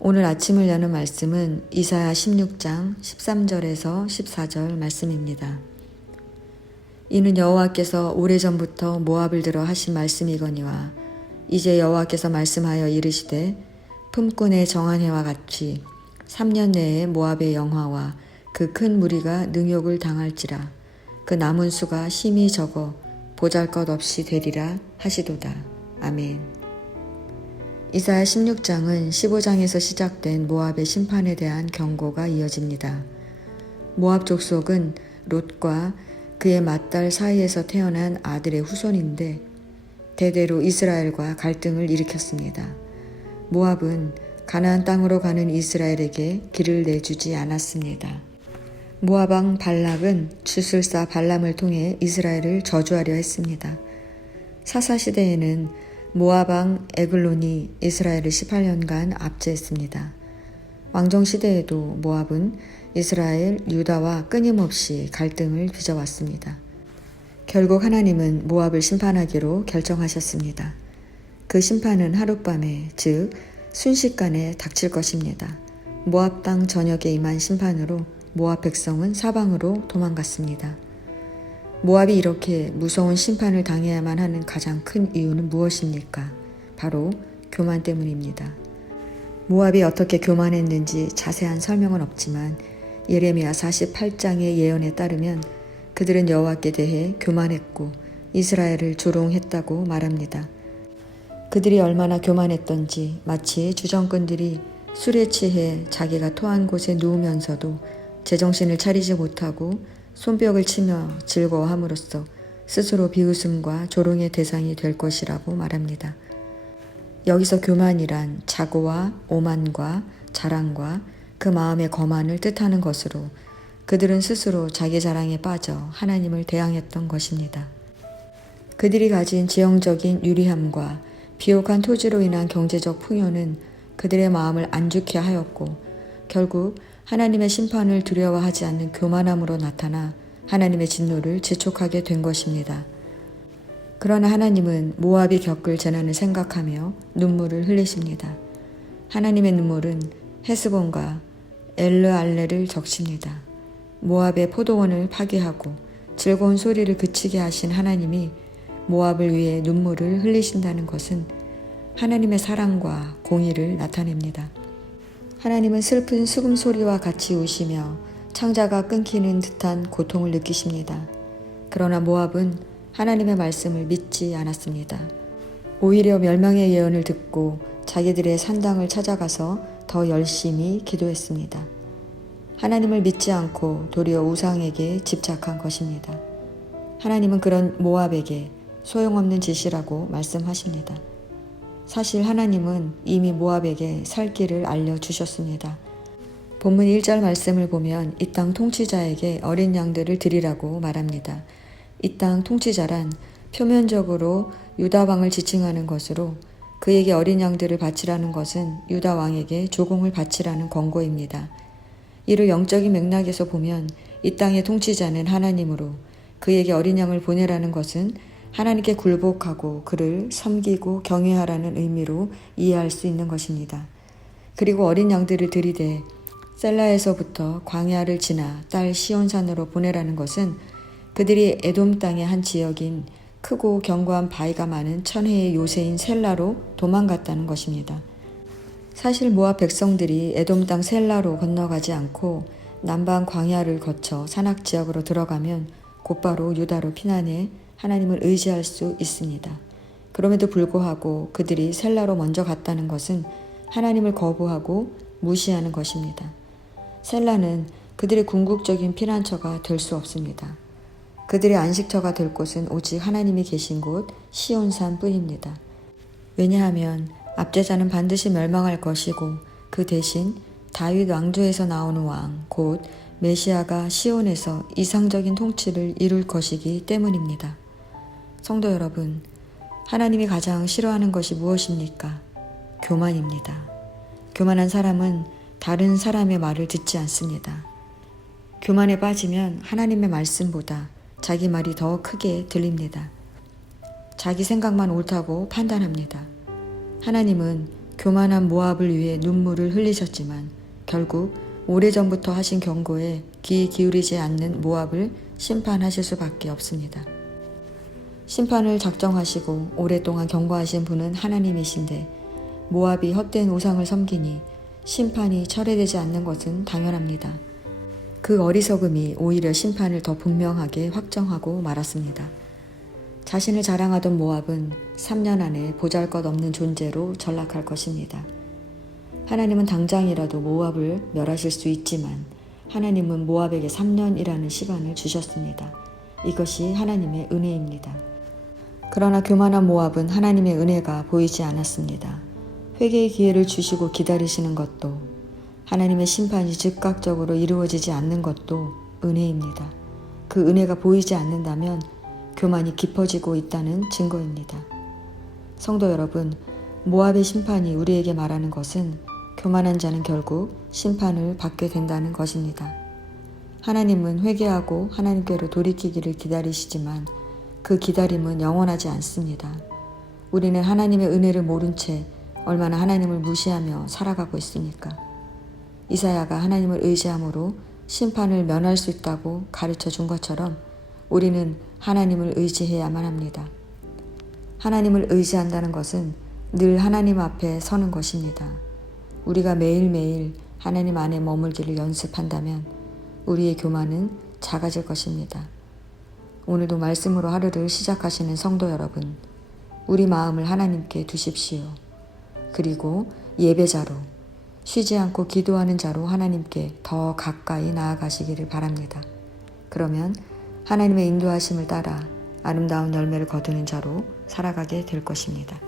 오늘 아침을 여는 말씀은 이사야 16장 13절에서 14절 말씀입니다. 이는 여호와께서 오래전부터 모압을 들어 하신 말씀이거니와 이제 여호와께서 말씀하여 이르시되 품꾼의 정한 해와 같이 3년 내에 모압의 영화와 그 큰 무리가 능욕을 당할지라. 그 남은 수가 심히 적어 보잘것없이 되리라 하시도다. 아멘. 이사야 16장은 15장에서 시작된 모압의 심판에 대한 경고가 이어집니다. 모압 족속은 롯과 그의 맏딸 사이에서 태어난 아들의 후손인데 대대로 이스라엘과 갈등을 일으켰습니다. 모압은 가나안 땅으로 가는 이스라엘에게 길을 내주지 않았습니다. 모압 왕 발락은 주술사 발람을 통해 이스라엘을 저주하려 했습니다. 사사시대에는 모압 왕 에글론이 이스라엘을 18년간 압제했습니다. 왕정시대에도 모압은 이스라엘, 유다와 끊임없이 갈등을 빚어왔습니다. 결국 하나님은 모압을 심판하기로 결정하셨습니다. 그 심판은 하룻밤에, 즉 순식간에 닥칠 것입니다. 모압 땅 전역에 임한 심판으로 모압 백성은 사방으로 도망갔습니다. 모압이 이렇게 무서운 심판을 당해야만 하는 가장 큰 이유는 무엇입니까? 바로 교만 때문입니다. 모압이 어떻게 교만했는지 자세한 설명은 없지만 예레미야 48장의 예언에 따르면 그들은 여호와께 대해 교만했고 이스라엘을 조롱했다고 말합니다. 그들이 얼마나 교만했던지 마치 주정꾼들이 술에 취해 자기가 토한 곳에 누우면서도 제정신을 차리지 못하고 손뼉을 치며 즐거워함으로써 스스로 비웃음과 조롱의 대상이 될 것이라고 말합니다. 여기서 교만이란 자고와 오만과 자랑과 그 마음의 거만을 뜻하는 것으로 그들은 스스로 자기 자랑에 빠져 하나님을 대항했던 것입니다. 그들이 가진 지형적인 유리함과 비옥한 토지로 인한 경제적 풍요는 그들의 마음을 안죽게 하였고 결국 하나님의 심판을 두려워하지 않는 교만함으로 나타나 하나님의 진노를 지촉하게 된 것입니다. 그러나 하나님은 모압이 겪을 재난을 생각하며 눈물을 흘리십니다. 하나님의 눈물은 헤스본과 엘르알레를 적십니다. 모압의 포도원을 파괴하고 즐거운 소리를 그치게 하신 하나님이 모압을 위해 눈물을 흘리신다는 것은 하나님의 사랑과 공의를 나타냅니다. 하나님은 슬픈 수금소리와 같이 우시며 창자가 끊기는 듯한 고통을 느끼십니다. 그러나 모압은 하나님의 말씀을 믿지 않았습니다. 오히려 멸망의 예언을 듣고 자기들의 산당을 찾아가서 더 열심히 기도했습니다. 하나님을 믿지 않고 도리어 우상에게 집착한 것입니다. 하나님은 그런 모압에게 소용없는 짓이라고 말씀하십니다. 사실 하나님은 이미 모압에게 살 길을 알려주셨습니다. 본문 1절 말씀을 보면 이 땅 통치자에게 어린 양들을 드리라고 말합니다. 이 땅 통치자란 표면적으로 유다 왕을 지칭하는 것으로 그에게 어린 양들을 바치라는 것은 유다 왕에게 조공을 바치라는 권고입니다. 이를 영적인 맥락에서 보면 이 땅의 통치자는 하나님으로 그에게 어린 양을 보내라는 것은 하나님께 굴복하고 그를 섬기고 경외하라는 의미로 이해할 수 있는 것입니다. 그리고 어린 양들을 들이대 셀라에서부터 광야를 지나 딸 시온산으로 보내라는 것은 그들이 에돔 땅의 한 지역인 크고 견고한 바위가 많은 천혜의 요새인 셀라로 도망갔다는 것입니다. 사실 모압 백성들이 에돔 땅 셀라로 건너가지 않고 남방 광야를 거쳐 산악 지역으로 들어가면 곧바로 유다로 피난해 하나님을 의지할 수 있습니다. 그럼에도 불구하고 그들이 셀라로 먼저 갔다는 것은 하나님을 거부하고 무시하는 것입니다. 셀라는 그들의 궁극적인 피난처가 될 수 없습니다. 그들의 안식처가 될 곳은 오직 하나님이 계신 곳 시온산 뿐입니다. 왜냐하면 압제자는 반드시 멸망할 것이고 그 대신 다윗 왕조에서 나오는 왕, 곧 메시아가 시온에서 이상적인 통치를 이룰 것이기 때문입니다. 성도 여러분, 하나님이 가장 싫어하는 것이 무엇입니까? 교만입니다. 교만한 사람은 다른 사람의 말을 듣지 않습니다. 교만에 빠지면 하나님의 말씀보다 자기 말이 더 크게 들립니다. 자기 생각만 옳다고 판단합니다. 하나님은 교만한 모압을 위해 눈물을 흘리셨지만 결국 오래전부터 하신 경고에 귀 기울이지 않는 모압을 심판하실 수밖에 없습니다. 심판을 작정하시고 오랫동안 경고하신 분은 하나님이신데 모압이 헛된 우상을 섬기니 심판이 철회되지 않는 것은 당연합니다. 그 어리석음이 오히려 심판을 더 분명하게 확정하고 말았습니다. 자신을 자랑하던 모압은 3년 안에 보잘것없는 존재로 전락할 것입니다. 하나님은 당장이라도 모압을 멸하실 수 있지만 하나님은 모압에게 3년이라는 시간을 주셨습니다. 이것이 하나님의 은혜입니다. 그러나 교만한 모압은 하나님의 은혜가 보이지 않았습니다. 회개의 기회를 주시고 기다리시는 것도, 하나님의 심판이 즉각적으로 이루어지지 않는 것도 은혜입니다. 그 은혜가 보이지 않는다면 교만이 깊어지고 있다는 증거입니다. 성도 여러분, 모압의 심판이 우리에게 말하는 것은 교만한 자는 결국 심판을 받게 된다는 것입니다. 하나님은 회개하고 하나님께로 돌이키기를 기다리시지만 그 기다림은 영원하지 않습니다. 우리는 하나님의 은혜를 모른 채 얼마나 하나님을 무시하며 살아가고 있습니까? 이사야가 하나님을 의지함으로 심판을 면할 수 있다고 가르쳐 준 것처럼 우리는 하나님을 의지해야만 합니다. 하나님을 의지한다는 것은 늘 하나님 앞에 서는 것입니다. 우리가 매일매일 하나님 안에 머물기를 연습한다면 우리의 교만은 작아질 것입니다. 오늘도 말씀으로 하루를 시작하시는 성도 여러분, 우리 마음을 하나님께 두십시오. 그리고 예배자로, 쉬지 않고 기도하는 자로 하나님께 더 가까이 나아가시기를 바랍니다. 그러면 하나님의 인도하심을 따라 아름다운 열매를 거두는 자로 살아가게 될 것입니다.